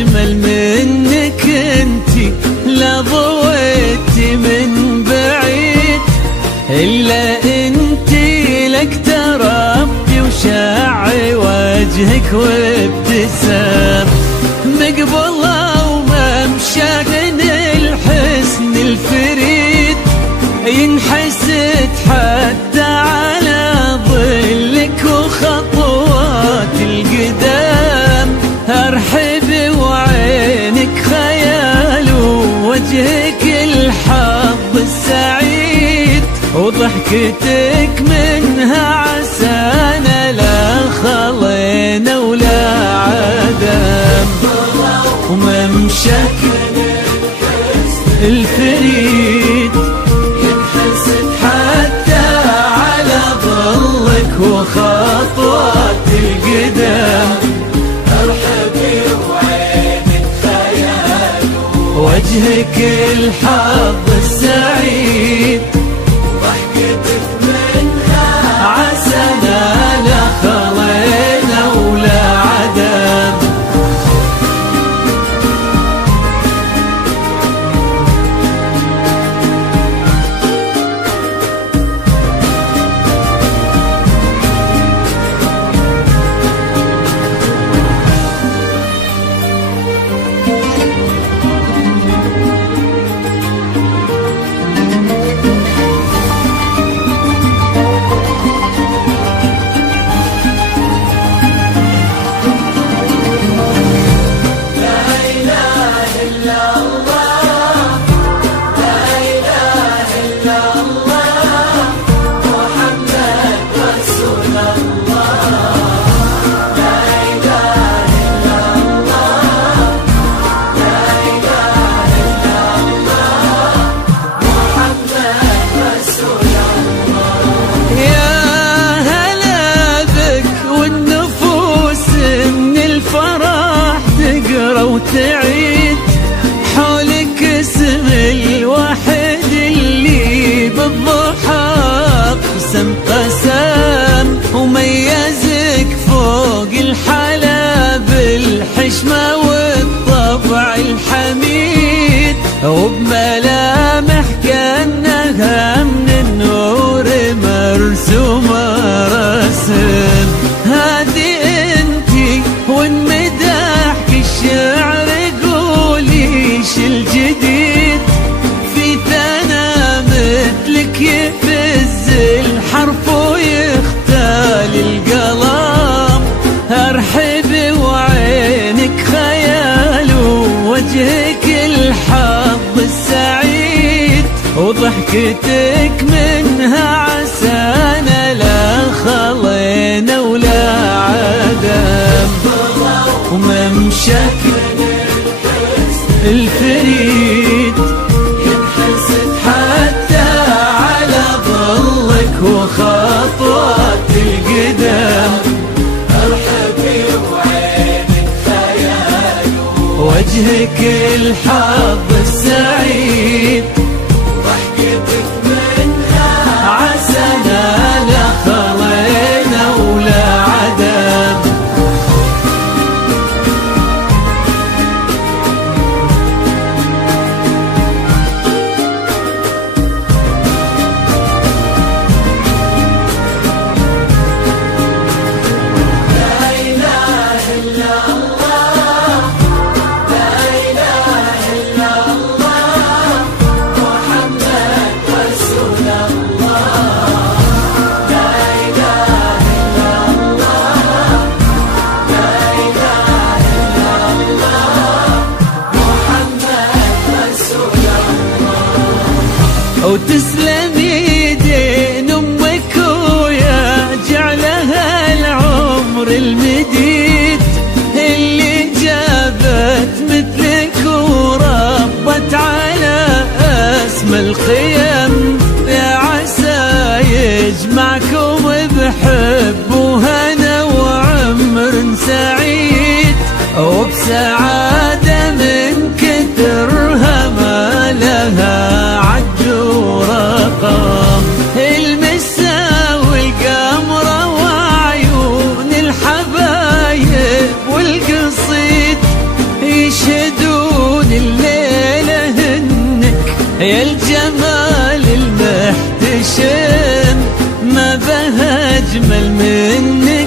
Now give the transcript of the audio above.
أجمل منك انتي لا ضويتي من بعيد، إلا انتي لك تربي وشاعي وجهك وابتسام، مقبلة وممشاك الحسن الفريد، ينحسد حتى على ظلك وخطوات القدام، أرحب وعينك خيال ووجهك الحظ السعيد، وضحكتك منها عسانا لا خلينا ولا عدم، وممشاك الفريد ينحسد حتى على ظلك وخطوات القدام، ارحبي وعينك خيال وجهك الحظ السعيد، ضحكتك منها عسانا لا خلينا ولا عدم. وتعيد حولك اسم الواحد اللي بالضحى قسم قسام، وميزك فوق الحلا بالحشمة والطبع الحميد، وبملامح كأنها من النور مرسومة رسم، هذه انتي وانمدحك الشعر قوليش الجديد، في ثنا مثلك يفز الحرف ويختال القلم، ارحب وعينك خيال ووجهك الحظ السعيد، وضحكتك منها عسانا لا خلينا ولا عدم، وممشاك الفريد ينحسد حتى على ظلك وخطوات القدام، ارحبي وعينك خيال وجهك الحظ السعيد، ضحكتك منها عسانا لا خلينا ولا عدم. وتسلم يدين امك ويا جعلها العمر المديد، اللي جابت مثلك وربت على اسمى القيم، يا عسى يجمعكم بحب وهنا وعمر سعيد، وبسعادة من كثرها ما لها عد ورب، يا الجمال المحتشم ما به أجمل منك